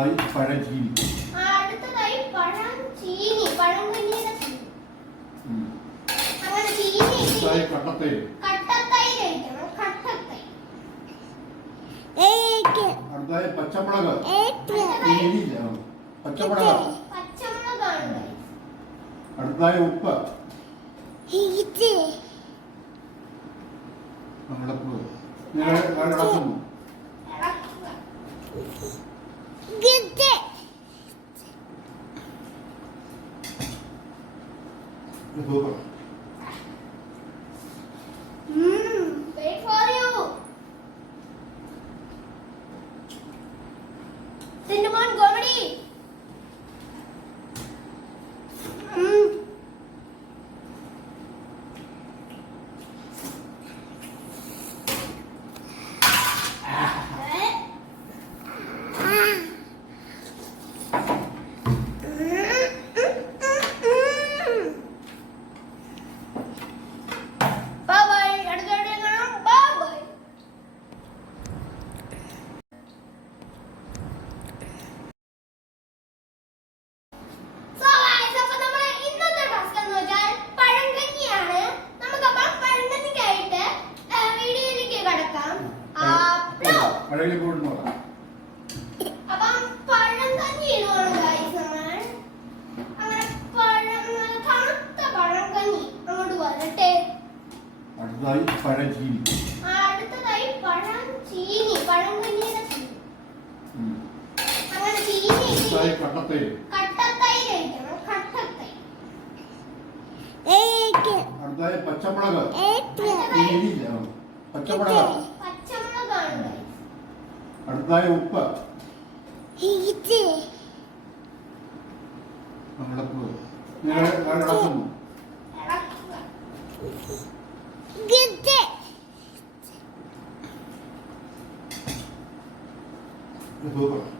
അടുത്തതായി പഴഞ്ചീനി. അടുത്തതായി പഴഞ്ചീനി. പഴങ്കഞ്ഞിയുടെ ചീനി. അങ്ങനെ ചീനി. അടുത്തതായി കട്ടത്തൈര്. കട്ടത്തൈര് കഴിക്കണം. കട്ടത്തൈര്. അടുത്തതായി പച്ചമുളക്. പച്ചമുളക്. പച്ചമുളകാണ്. അടുത്തതായി ഉപ്പ്. നമ്മളിളക്കുന്നു. Super. Wait for you. Cinnamon comedy. പഴയ കൂടുന്നു. അപ്പം പഴങ്കഞ്ഞിയാണ് ഗൈസ്. അങ്ങനെ തണുത്ത പഴങ്കഞ്ഞി അങ്ങോട്ട് വരട്ടെ. അടുത്തതായി പഴഞ്ചീനി. അടുത്തതായി പഴഞ്ചീനി. പഴങ്കഞ്ഞിയുടെ ചീനി. അങ്ങനെ ചീനി. അടുത്തതായി കട്ടത്തൈര്. കട്ടത്തൈര് കഴിക്കണം. കട്ടത്തൈര്. അടുത്തതായി പച്ചമുളക്. പച്ചമുളക്. പച്ചമുളകാണ്. അടുത്തതായി ഉപ്പ്. നമ്മളിളക്കുന്നു. സൂപ്പർ.